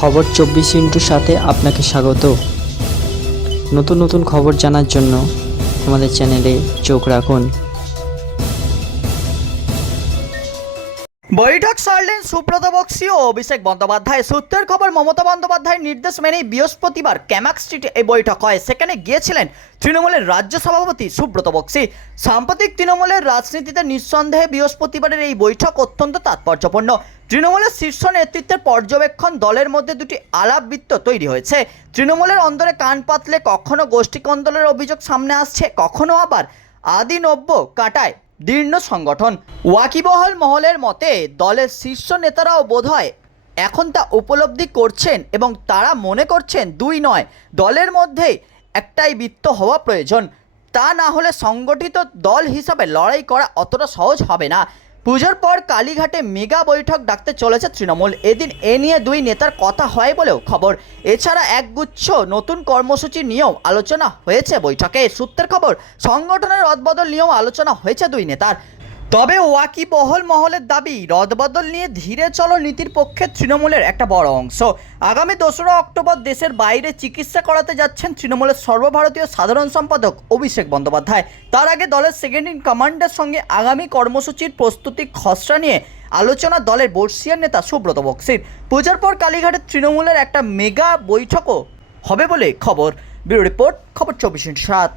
খবর চব্বিশ ইন্টুর সাথে আপনাকে স্বাগত। নতুন নতুন খবর জানার জন্য আমাদের চ্যানেলে চোখ রাখুন। বৈঠক সারলেন সুব্রত বক্সি ও অভিষেক বন্দ্যোপাধ্যায়। সূত্রের খবর, মমতা বন্দ্যোপাধ্যায়ের নির্দেশ মেনেই বৃহস্পতিবার ক্যামাক স্ট্রিটে এই বৈঠক হয়। সেখানে গিয়েছিলেন তৃণমূলের রাজ্য সভাপতি সুব্রত বক্সি। সাম্প্রতিক তৃণমূলের রাজনীতিতে নিঃসন্দেহে বৃহস্পতিবারের এই বৈঠক অত্যন্ত তাৎপর্যপূর্ণ। তৃণমূলের শীর্ষ নেতৃত্বের পর্যবেক্ষণ দলের মধ্যে দুটি আলাপবৃত্ত তৈরি হয়েছে। তৃণমূলের অন্দরে কান পাতলে কখনো গোষ্ঠী কন্দলের অভিযোগ সামনে আসছে, কখনো আবার আদি নব্য কাটায় দীর্ণ সংগঠন। ওয়াকিবহল মহলের মতে, দলের শীর্ষ নেতারাও বোধহয় এখন তা উপলব্ধি করছেন এবং তারা মনে করছেন দুই নয়, দলের মধ্যে একটাই বৃত্ত হওয়া প্রয়োজন। তা না হলে সংগঠিত দল হিসাবে লড়াই করা অতটা সহজ হবে না। পুজোর পর কালীঘাটে মেগা বৈঠক ডাকতে চলেছে তৃণমূল। এদিন এ নিয়ে দুই নেতার কথা হয় বলেও খবর। এছাড়া একগুচ্ছ নতুন কর্মসূচি নিয়েও আলোচনা হয়েছে বৈঠকে। সূত্রের খবর, সংগঠনের রদবদল নিয়েও আলোচনা হয়েছে দুই নেতার। তবে ওয়াকি বহল মহলের দাবি, রদবদল নিয়ে ধীরে চলো নীতির পক্ষে তৃণমূলের একটা বড় অংশ। আগামী দোসরা অক্টোবর দেশের বাইরে চিকিৎসা করাতে যাচ্ছেন তৃণমূলের সর্বভারতীয় সাধারণ সম্পাদক অভিষেক বন্দ্যোপাধ্যায়। তার আগে দলের সেকেন্ড ইন কমান্ডের সঙ্গে আগামী কর্মসূচির প্রস্তুতি খসড়া নিয়ে আলোচনা দলের বর্ষিয়ার নেতা সুব্রত বক্সির। পূজার পর কালীঘাটের তৃণমূলের একটা মেগা বৈঠকও হবে বলে খবর। ব্যুরো রিপোর্ট, খবর চব্বিশ সাত।